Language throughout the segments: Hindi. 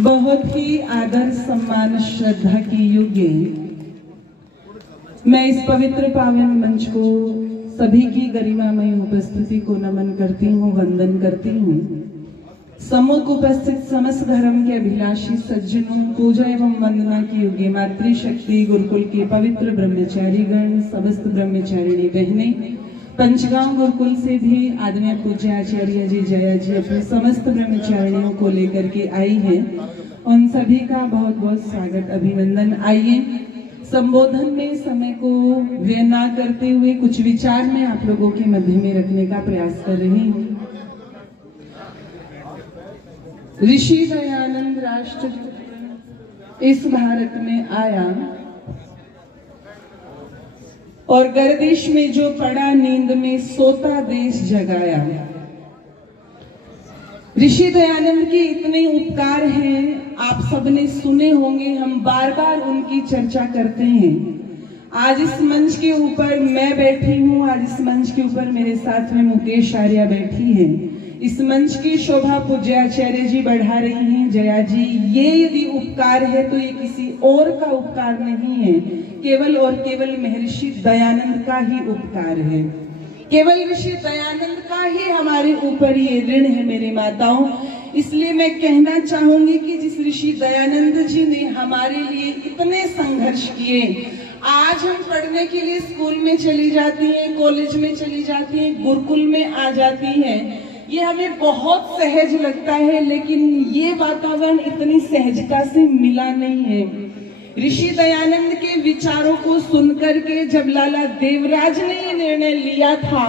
बहुत ही आदर सम्मान श्रद्धा की योग्य मैं इस पवित्र पावन मंच को सभी की गरिमामय उपस्थिति को नमन करती हूँ, वंदन करती हूँ। सम्मुख उपस्थित समस्त धर्म के अभिलाषी सज्जनों, पूजा एवं वंदना की योग्य मातृशक्ति गुरुकुल के पवित्र ब्रह्मचारी गण, समस्त ब्रह्मचारिणी बहनें, पंचगांव गुरुकुल से भी आदरणीय पूज्य आचार्य जी जया जी अपने समस्त ब्रह्मचारिणियों को लेकर के आई हैं। उन सभी का बहुत बहुत स्वागत, अभिनंदन। आइए संबोधन में समय को व्यय ना करते हुए कुछ विचार मैं आप लोगों के मध्य में रखने का प्रयास कर रही हूँ। ऋषि दयानंद राष्ट्र इस भारत में आया और गर्दिश में जो पड़ा, नींद में सोता देश जगाया। ऋषि दयानंद के इतने उपकार हैं, आप सबने सुने होंगे, हम बार बार उनकी चर्चा करते हैं। आज इस मंच के ऊपर मैं बैठी हूँ, आज इस मंच के ऊपर मेरे साथ में मुकेश आर्या बैठी हैं। इस मंच की शोभा पूज्य आचार्य जी बढ़ा रही हैं, जया जी। ये यदि उपकार है तो ये किसी और का उपकार नहीं है, केवल और केवल महर्षि दयानंद का ही उपकार है। केवल ऋषि दयानंद का ही हमारे ऊपर ये ऋण है मेरे माताओं। इसलिए मैं कहना चाहूंगी कि जिस ऋषि दयानंद जी ने हमारे लिए इतने संघर्ष किए, आज हम पढ़ने के लिए स्कूल में चली जाती हैं, कॉलेज में चली जाती हैं, गुरुकुल में आ जाती हैं, ये हमें बहुत सहज लगता है, लेकिन ये वातावरण इतनी सहजता से मिला नहीं है। ऋषि दयानंद के विचारों को सुनकर के जब लाला देवराज ने ये निर्णय लिया था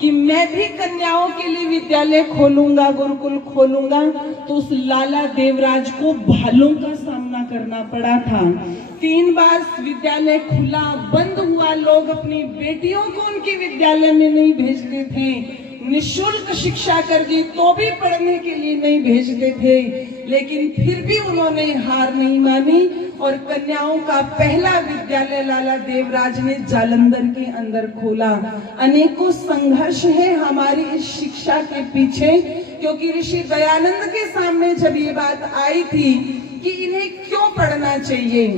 कि मैं भी कन्याओं के लिए विद्यालय खोलूंगा, गुरुकुल खोलूंगा, तो उस लाला देवराज को भालों का सामना करना पड़ा था। 3 बार विद्यालय खुला, बंद हुआ, लोग अपनी बेटियों को उनके विद्यालय में नहीं भेजते थे, निःशुल्क शिक्षा कर दी तो भी पढ़ने के लिए नहीं भेजते थे, लेकिन फिर भी उन्होंने हार नहीं मानी और कन्याओं का पहला विद्यालय लाला देवराज ने जालंधर के अंदर खोला। अनेकों संघर्ष है हमारी इस शिक्षा के पीछे, क्योंकि ऋषि दयानंद के सामने जब ये बात आई थी कि इन्हें क्यों पढ़ना चाहिए,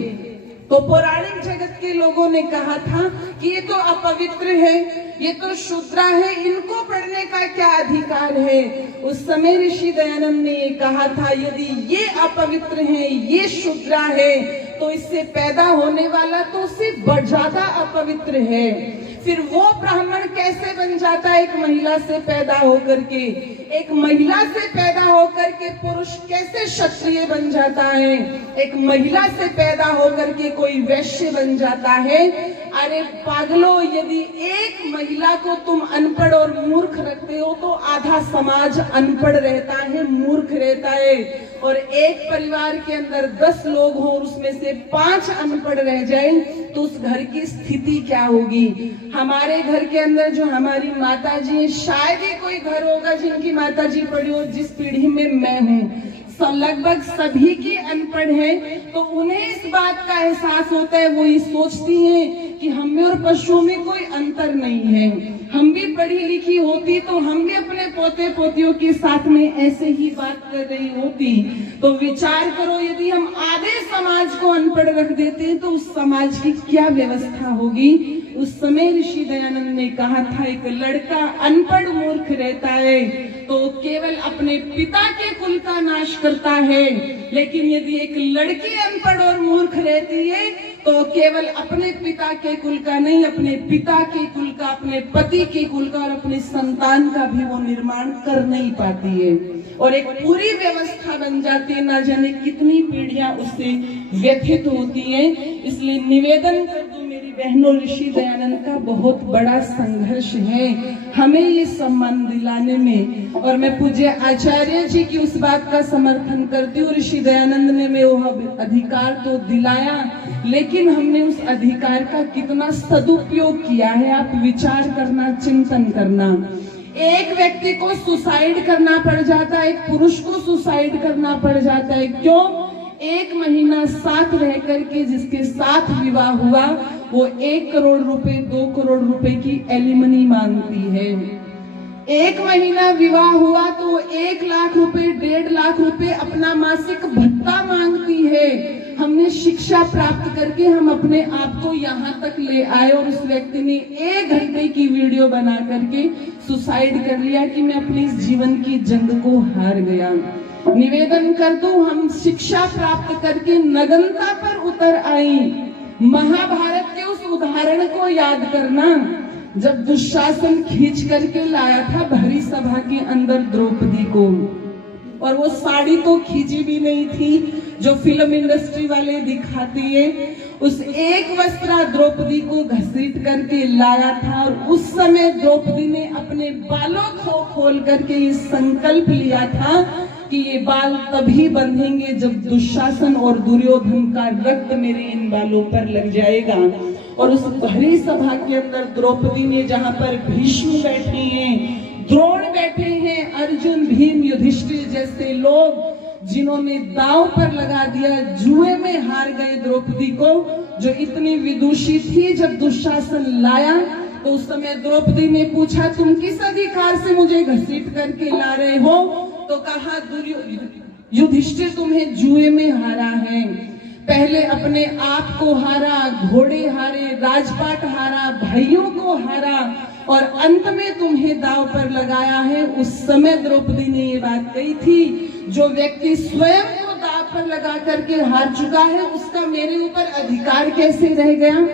तो पौराणिक जगत के लोगों ने कहा था कि ये तो अपवित्र है, ये तो शूद्रा है, इनको पढ़ने का क्या अधिकार है। उस समय ऋषि दयानंद ने ये कहा था, यदि ये अपवित्र है, ये शूद्रा है, तो इससे पैदा होने वाला तो उससे ज्यादा अपवित्र है। फिर वो ब्राह्मण कैसे बन जाता है एक महिला से पैदा होकर के, एक महिला से पैदा होकर के पुरुष कैसे क्षत्रिय बन जाता है, एक महिला से पैदा होकर के कोई वैश्य बन जाता है। अरे पागलों, यदि एक महिला को तुम अनपढ़ और मूर्ख रखते हो तो आधा समाज अनपढ़ रहता है, मूर्ख रहता है। और एक परिवार के अंदर 10 लोग हों और उसमें से 5 अनपढ़ रह जाए तो उस घर की स्थिति क्या होगी। हमारे घर के अंदर जो हमारी माता जी है, शायद ही कोई घर होगा जिनकी माता जी पढ़ी हो, जिस पीढ़ी में मैं हूँ लगभग सभी की अनपढ़ है, तो उन्हें इस बात का एहसास होता है, वो ये सोचती हैं कि हम में और पशुओं में कोई अंतर नहीं है। हम भी पढ़ी लिखी होती तो हम भी अपने पोते पोतियों के साथ में ऐसे ही बात कर रही होती। तो विचार करो, यदि हम आधे समाज को अनपढ़ रख देते हैं तो उस समाज की क्या व्यवस्था होगी। उस समय ऋषि दयानंद ने कहा था, एक लड़का अनपढ़ मूर्ख रहता है तो केवल अपने पिता के कुल का नाश करता है, लेकिन यदि एक लड़की अनपढ़ और मूर्ख रहती है तो केवल अपने पिता के कुल का नहीं, अपने पिता के कुल का, अपने पति के कुल का और अपने संतान का भी वो निर्माण कर नहीं पाती है और एक पूरी व्यवस्था बन जाती है। ना जाने कितनी पीढ़ियां उससे व्यथित होती हैं। इसलिए निवेदन कर दूं मेरी बहनों, ऋषि दयानंद का बहुत बड़ा संघर्ष है हमें ये सम्मान दिलाने में, और मैं पूज्य आचार्य जी की उस बात का समर्थन करती हूँ। ऋषि दयानंद ने में वो अधिकार तो दिलाया, लेकिन हमने उस अधिकार का कितना सदुपयोग किया है, आप विचार करना, चिंतन करना। एक व्यक्ति को सुसाइड करना पड़ जाता है, एक पुरुष को सुसाइड करना पड़ जाता है, क्यों? 1 महीना साथ रह करके जिसके साथ विवाह हुआ वो 1 करोड़ रुपए 2 करोड़ रुपए की एलिमनी मांगती है। 1 महीना विवाह हुआ तो 1 लाख रुपए 1.5 लाख रुपए अपना मासिक भत्ता मांगती है। हमने शिक्षा प्राप्त करके हम अपने आप को यहाँ तक ले आए और उस व्यक्ति ने 1 घंटे की वीडियो बना करके सुसाइड कर लिया कि मैं अपने इस जीवन की जंग को हार गया। निवेदन कर दूं, हम शिक्षा प्राप्त करके नग्नता पर उतर आई। महाभारत के उस उदाहरण को याद करना, जब दुशासन खींच करके लाया था भरी सभा के अंदर द्रौपदी को, और वो साड़ी तो खींची भी नहीं थी जो फिल्म इंडस्ट्री वाले दिखाती है। उस एक वस्त्रा द्रौपदी को घसीट करके लाया था और उस समय द्रौपदी ने अपने बालों को खोल करके ये संकल्प लिया था कि ये बाल तभी बंधेंगे जब दुशासन और दुर्योधन का रक्त मेरे इन बालों पर लग जाएगा। और उस भरी सभा के अंदर द्रौपदी ने, जहां पर भीष्म बैठे हैं, द्रोण बैठे हैं, अर्जुन, भीम, युधिष्ठिर जैसे लोग जिन्होंने दांव पर लगा दिया, जुए में हार गए द्रौपदी को, जो इतनी विदुषी थी। जब दुशासन लाया तो उस समय द्रौपदी ने पूछा, तुम किस अधिकार से मुझे घसीट करके ला रहे हो? तो कहा, युधिष्ठिर तुम्हें जुए में हारा है, पहले अपने आप को हारा, घोड़े हारे, राजपाट हारा, भाइयों को हारा और अंत में तुम्हें दांव पर लगाया है। उस समय द्रौपदी ने ये बात कही थी, जो व्यक्ति स्वयं को दांव पर लगा करके हार चुका है उसका मेरे ऊपर अधिकार कैसे रह गया,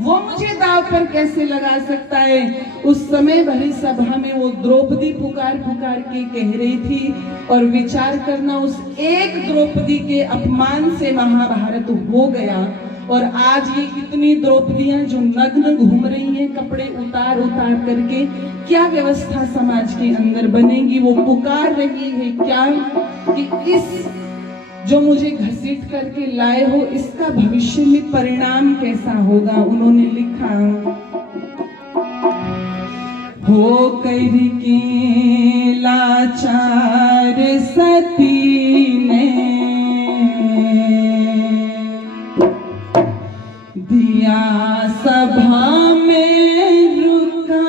वो मुझे दांव पर कैसे लगा सकता है। उस समय भरी सभा में वो द्रौपदी पुकार पुकार के कह रही थी, और विचार करना, उस एक द्रौपदी के अपमान से महाभारत हो गया। और आज ये इतनी द्रौपदियां जो नग्न घूम रही हैं कपड़े उतार उतार करके, क्या व्यवस्था समाज के अंदर बनेगी? वो पुकार रही है क्या कि इस जो मुझे घसीट करके लाए हो इसका भविष्य में परिणाम कैसा होगा। उन्होंने लिखा, हो करके लाचार सती ने दिया सभा में रुका,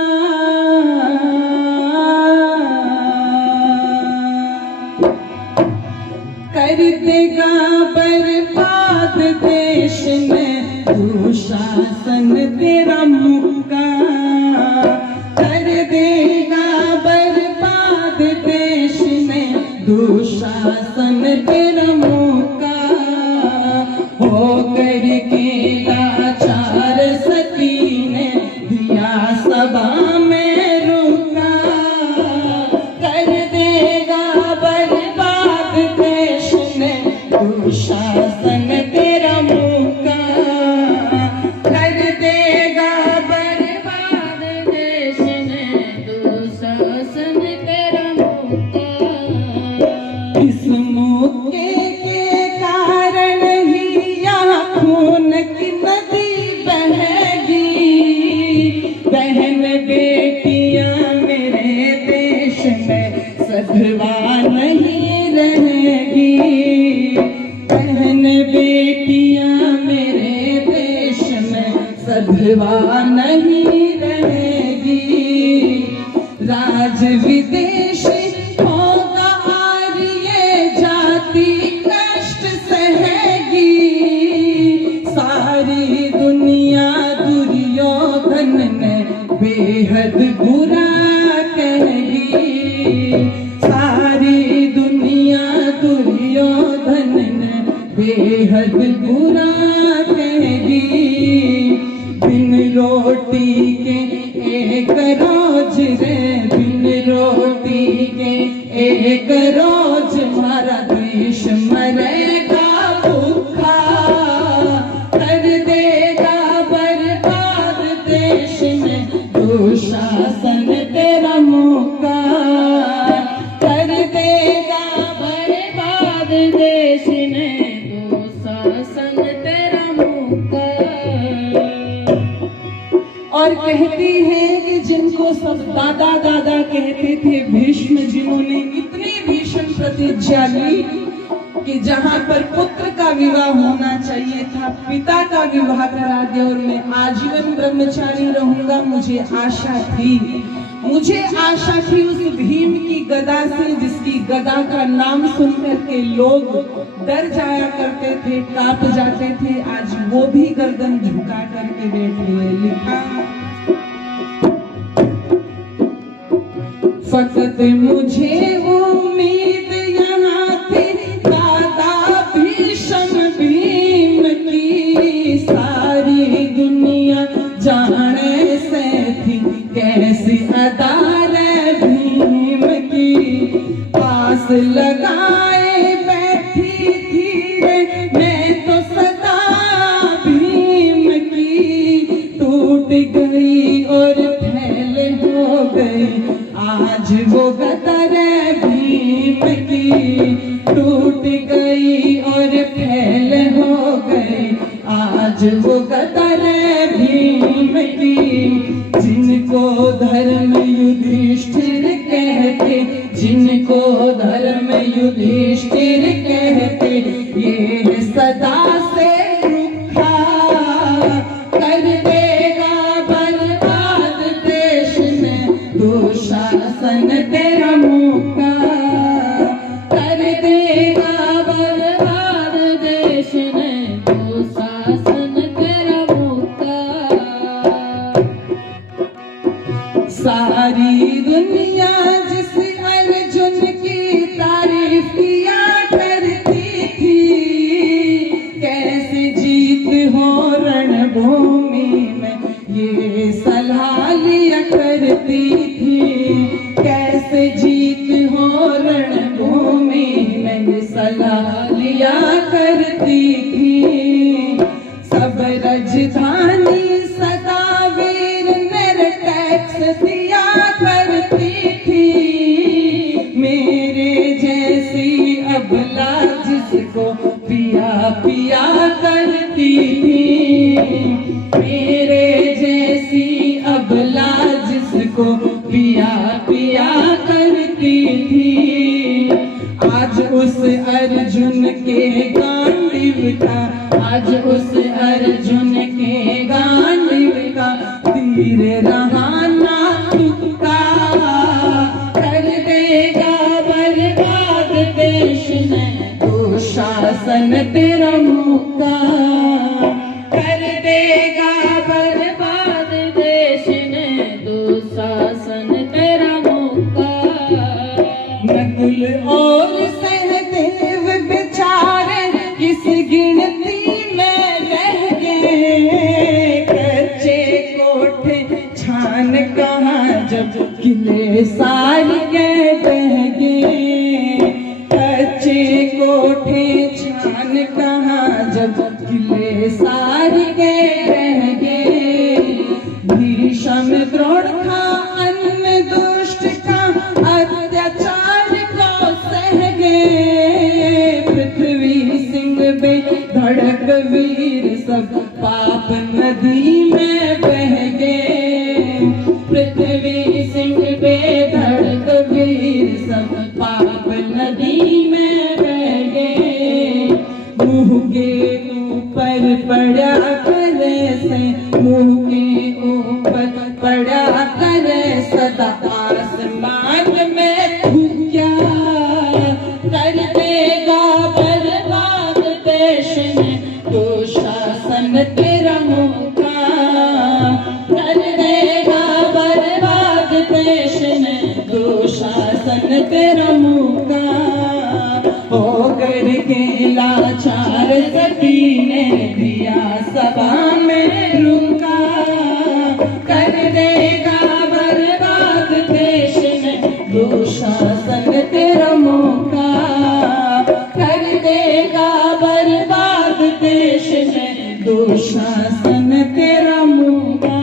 कर देगा बर्बाद देश में दुशासन तेरा मुक्का, कर देगा बर्बाद देश में दुशासन तेरा मुक्का। हो करके लाचार सती ने दिया सभा में रुका, कर देगा बर्बाद देश में दुशासन तेरा मुक्का, कर देगा बर्बाद देश में दुशासन तेरा मुक्का। इस मुक्के के कारण ही यहाँ खून की नदी बहेगी, बहन बेटियां मेरे देश में सधवा नहीं रहेगी, बहन बेटियां मेरे देश में सधवा नहीं रहेगी। राज विदेशी होगा आर्य जाति कष्ट सहेगी, सारी दुनिया दुर्योधन ने बेहद बुरा कहेगी, सारी दुनिया दुर्योधन ने बेहद बुरा कहेगी। बिन रोटी के एक रोज रे, बिन रोटी के एक रोज हमारा देश मरेगा भूखा, कर देगा बर्बाद देश में दुशासन तेरा मुक्का, कर देगा बर्बाद देश में दुशासन तेरा मुक्का। और कहती है कि जिनको सब दादा दादा कहते थे, भीष्म, जिन्होंने इतनी भीषण प्रतिज्ञा ली कि जहां पर पुत्र का विवाह होना चाहिए था पिता का विवाह करा दिया और मैं आजीवन ब्रह्मचारी रहूंगा। मुझे आशा थी, मुझे आशा थी उस भीम की गदा से, जिसकी गदा का नाम सुनकर के लोग डर जाया करते थे, कांप जाते थे। आज वो भी गर्दन झुका करके बैठे हैं। लिखा, फकत मुझे उम्मीद यहाँ थी दादा भीषम भीम की, सारी दुनिया जाने से थी कैसी अदा रे भीम की। पास लगाए बैठी थी रे मैं तो सदा भीम की, टूट गई और फैल हो गई आज वो गदर भीम की, टूट गई और फैल हो गई आज वो गदर भीम की। जिनको धर्म युधिष्ठिर कहते, जिनको धर्म युधिष्ठिर कहते, ये सदा से रुखा कर देगा बर्बाद देश में दुशासन तेरा मुक्का, कर देगा बर्बाद देश में दुशासन तेरा मुक्का। सारी दुनिया जिस अर्जुन की तारीफ किया करती थी, कैसे जीत हो रणभूमि में ये सलाह लिया करती थी, कैसे जीत हो रणभूमि में ये सलाह लिया करती थी। सब राजधानी सदा वीर मेरे टैक्स दिया करती थी, मेरे जैसी अबला जिसको पिया पिया करती थी, मेरे जैसी अबला जिसको पिया पिया करती थी। आज उस अर्जुन के गांडीव का, आज उस अर्जुन के गांडीव का तीर रहा ना तुक्का, कर देगा बर्बाद देश में दुशासन तेरा मुक्का, कर देगा बर्बाद देश में दुशासन तेरा मुक्का। नकुल और सहदेव बेचारे किस गिनती में रह गए, कच्चे कोठे छान कहाँ जब किले सारी के बह गए, कच्चे कोठे छान कहाँ जब किले सारी के रह गए। भीषम द्रोण का अन्य दुष्ट का अत्याचार को सह गए, पृथ्वी सिंह बे धड़क वीर सब पाप नदी में बह गए, पृथ्वी सिंह बे धड़क वीर सब पाप नदी में बह गए। मुंह के ऊपर पड़ा करे से, मुंह के ऊपर पड़ा करे सदा आसमान में थूकिया, कर देगा बर्बाद देश में दुशासन तेरा मुक्का, कर देगा बर्बाद देश में दुशासन तेरा मुक्का। होकर के लाचार सभी ने दिया सभा में रुका, कर देगा बर्बाद देश में दुशासन तेरा मौका, कर देगा बर्बाद देश में दुशासन तेरा मौका।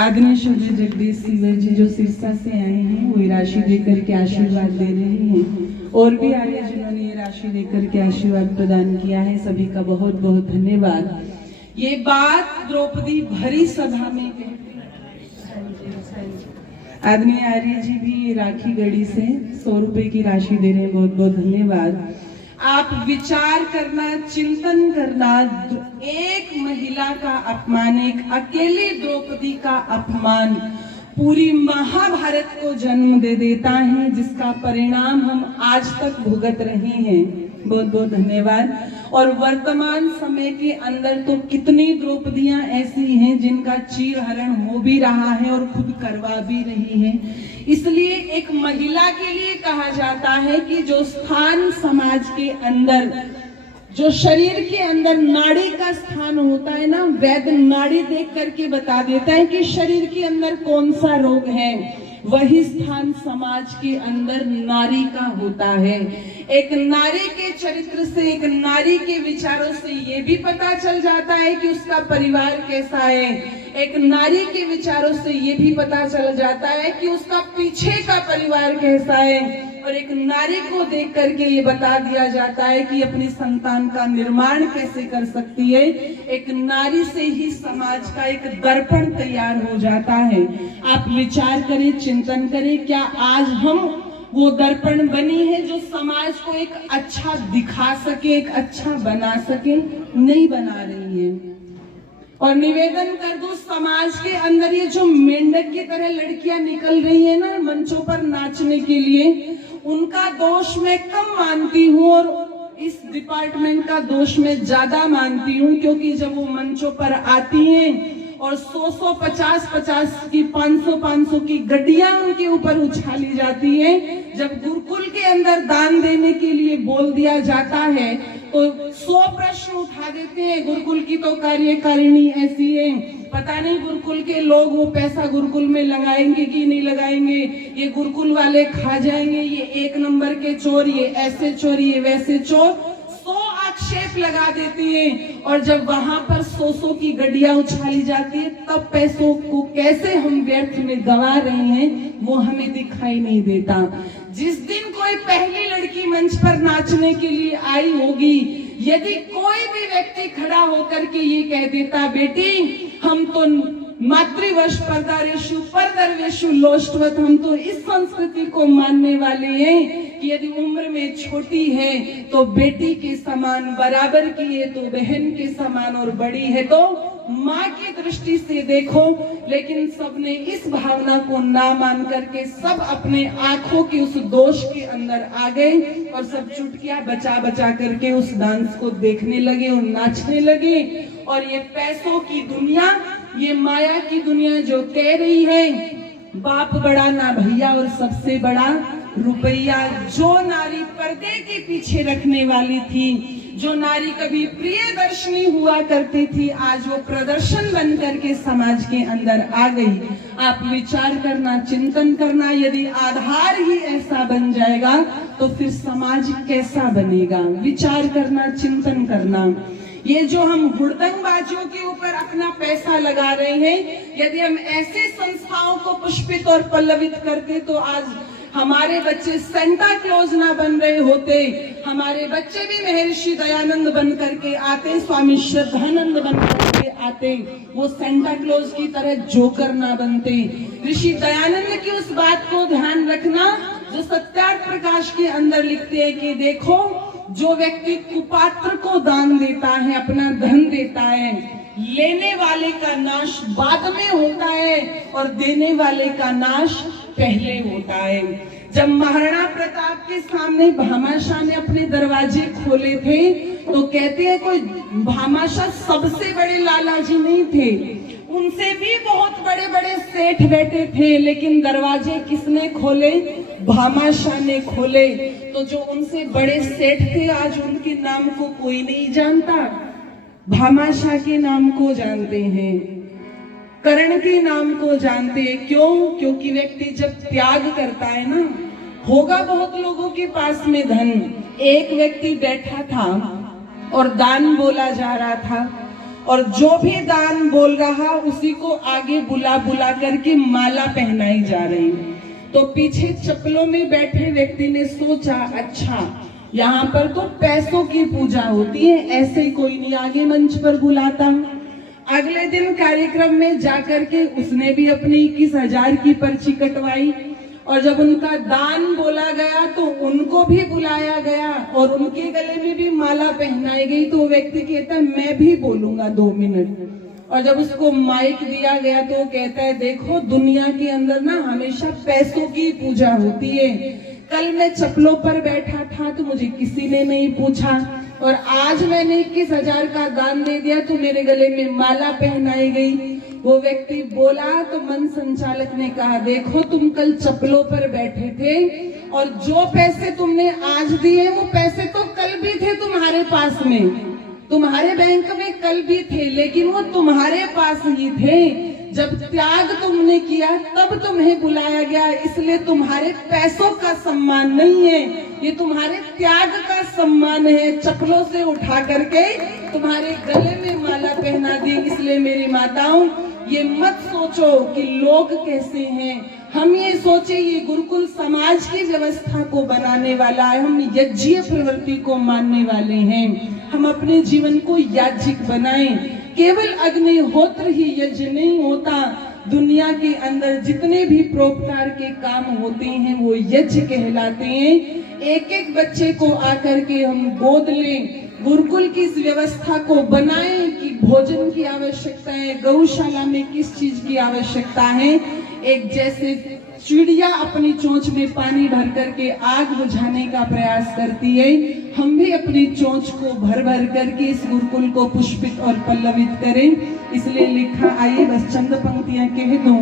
आदरणीय श्री जगदीश सिंह जी जो सिरसा से आए हैं, वो राशि देकर के आशीर्वाद दे रहे हैं, और भी आगे जिन्होंने ये राशि देकर के आशीर्वाद प्रदान किया है, सभी का बहुत बहुत धन्यवाद। ये बात द्रौपदी भरी सभा में आदरणीय आर्य जी भी राखी गढ़ी से 100 रुपए की राशि दे रहे हैं, बहुत बहुत धन्यवाद। आप विचार करना, चिंतन करना, एक महिला का अपमान, एक अकेली द्रौपदी का अपमान पूरी महाभारत को जन्म दे देता है, जिसका परिणाम हम आज तक भुगत रहे हैं। बहुत बहुत धन्यवाद। और वर्तमान समय के अंदर तो कितनी द्रौपदियां ऐसी हैं जिनका चीरहरण हो भी रहा है और खुद करवा भी रही हैं। इसलिए एक महिला के लिए कहा जाता है कि जो स्थान समाज के अंदर, जो शरीर के अंदर नाड़ी का स्थान होता है ना, वैद्य नाड़ी देख करके बता देता है कि शरीर के अंदर कौन सा रोग है, वही स्थान समाज के अंदर नारी का होता है। एक नारी के चरित्र से, एक नारी के विचारों से ये भी पता चल जाता है कि उसका परिवार कैसा है। एक नारी के विचारों से ये भी पता चल जाता है कि उसका पीछे का परिवार कैसा है। और एक नारी को देख करके ये बता दिया जाता है कि अपनी संतान का निर्माण कैसे कर सकती है। एक नारी से ही समाज का एक दर्पण तैयार हो जाता है। आप विचार करें, चिंतन करें, क्या आज हम वो दर्पण बनी है जो समाज को एक अच्छा दिखा सके, एक अच्छा बना सके? नहीं बना रही है। और निवेदन कर दूं, समाज के अंदर ये जो मेंढक की तरह लड़कियां निकल रही है ना मंचों पर नाचने के लिए, उनका दोष मैं कम मानती हूँ और इस डिपार्टमेंट का दोष मैं ज्यादा मानती हूँ। क्योंकि जब वो मंचों पर आती हैं और 100 50 की 500 की गड्डियां उनके ऊपर उछाली जाती है, जब गुरुकुल के अंदर दान देने के लिए बोल दिया जाता है तो 100 प्रश्न उठा देते हैं। गुरुकुल की तो कार्यकारिणी ऐसी है, पता नहीं गुरुकुल के लोग वो पैसा गुरुकुल में लगाएंगे कि नहीं लगाएंगे, ये गुरुकुल वाले खा जाएंगे, ये 1 नंबर के चोर, ये ऐसे चोर, ये वैसे चोर, 100 आक्षेप लगा देती है। और जब वहां पर 100 की गड्डियां उछाली जाती है, तब पैसों को कैसे हम व्यर्थ में गंवा रहे हैं वो हमें दिखाई नहीं देता। जिस दिन कोई पहली लड़की मंच पर नाचने के लिए आई होगी, यदि कोई भी व्यक्ति खड़ा होकर के ये कह देता, बेटी हम तो मातृवश परदारेशु परदर्वेशु लोष्टवत, हम तो इस संस्कृति को मानने वाले हैं कि यदि उम्र में छोटी है तो बेटी के समान, बराबर की है तो बहन के समान, और बड़ी है तो माँ की दृष्टि से देखो। लेकिन सबने इस भावना को ना मान करके सब अपने आंखों के उस दोष के अंदर आ गए और सब चुटकियां बचा बचा करके उस डांस को देखने लगे और नाचने लगे। और ये पैसों की दुनिया, ये माया की दुनिया जो कह रही है बाप बड़ा ना भैया और सबसे बड़ा रुपया, जो नारी पर्दे के पीछे रखने वाली थी, जो नारी कभी प्रियदर्शनी हुआ करती थी, आज वो प्रदर्शन बन करके समाज के अंदर आ गई। आप विचार करना, चिंतन करना, यदि आधार ही ऐसा बन जाएगा तो फिर समाज कैसा बनेगा? विचार करना, चिंतन करना। ये जो हम हुड़दंगबाजों के ऊपर अपना पैसा लगा रहे हैं, यदि हम ऐसे संस्थाओं को पुष्पित और पल्लवित करते तो आज हमारे बच्चे सेंटा क्लॉज ना बन रहे होते, हमारे बच्चे भी महर्षि दयानंद बन करके आते, स्वामी श्रद्धानंद बन करके आते, वो सेंटा क्लॉज की तरह जोकर ना बनते। ऋषि दयानंद की उस बात को ध्यान रखना जो सत्यार्थ प्रकाश के अंदर लिखते हैं कि देखो, जो व्यक्ति कुपात्र को दान देता है, अपना धन देता है, लेने वाले का नाश बाद में होता है और देने वाले का नाश पहले होता है। जब महाराणा प्रताप के सामने भामाशाह ने अपने दरवाजे खोले थे तो कहते हैं कोई भामाशाह सबसे बड़े लाला जी नहीं थे, उनसे भी बहुत बड़े बड़े सेठ बैठे थे, लेकिन दरवाजे किसने खोले? भामाशाह ने खोले। तो जो उनसे बड़े सेठ थे आज उनके नाम को कोई नहीं जानता, भामाशाह के नाम को जानते हैं, कर्ण के नाम को जानते हैं। क्यों? क्योंकि व्यक्ति जब त्याग करता है ना, होगा बहुत लोगों के पास में धन, एक व्यक्ति बैठा था और दान बोला जा रहा था, और जो भी दान बोल रहा उसी को आगे बुला बुला करके माला पहनाई जा रही। तो पीछे चप्पलों में बैठे व्यक्ति ने सोचा, अच्छा यहाँ पर तो पैसों की पूजा होती है, ऐसे कोई नहीं आगे मंच पर बुलाता। अगले दिन कार्यक्रम में जाकर के उसने भी अपनी 21,000 की पर्ची कटवाई और जब उनका दान बोला गया तो उनको भी बुलाया गया और उनके गले में भी माला पहनाई गई। तो वो व्यक्ति कहता है मैं भी बोलूंगा 2 मिनट। और जब उसको माइक दिया गया तो वो कहता है देखो दुनिया के अंदर ना हमेशा पैसों की पूजा होती है। कल मैं चप्पलों पर बैठा था तो मुझे किसी ने नहीं पूछा, और आज मैंने 21,000 का दान दे दिया तो मेरे गले में माला पहनाई गई। वो व्यक्ति बोला तो मन संचालक ने कहा देखो तुम कल चप्पलों पर बैठे थे और जो पैसे तुमने आज दिए वो पैसे तो कल भी थे तुम्हारे पास में, तुम्हारे बैंक में कल भी थे, लेकिन वो तुम्हारे पास ही थे। जब त्याग तुमने किया तब तुम्हें बुलाया गया, इसलिए तुम्हारे पैसों का सम्मान नहीं है, ये तुम्हारे त्याग का सम्मान है। चप्पलों से उठा करके तुम्हारे गले में माला पहना दी। इसलिए मेरी माताओं ये मत सोचो कि लोग कैसे हैं, हम ये सोचे ये गुरुकुल समाज की व्यवस्था को बनाने वाला है, हम यज्ञीय प्रवृत्ति को मानने वाले हैं। हम अपने जीवन को याज्ञिक बनाएं। केवल अग्निहोत्र ही यज्ञ नहीं होता, दुनिया के अंदर जितने भी परोपकार के काम होते हैं वो यज्ञ कहलाते हैं। एक एक बच्चे को आकर के हम गोद लें, गुरुकुल की इस व्यवस्था को बनाएं कि भोजन की आवश्यकता है, गौशाला में किस चीज की आवश्यकता है। एक जैसे चिड़िया अपनी चोंच में पानी भर करके आग बुझाने का प्रयास करती है, हम भी अपनी चोंच को भर भर करके इस गुरुकुल को पुष्पित और पल्लवित करें। इसलिए लिखा, आइए बस चंद पंक्तियां कह दूं।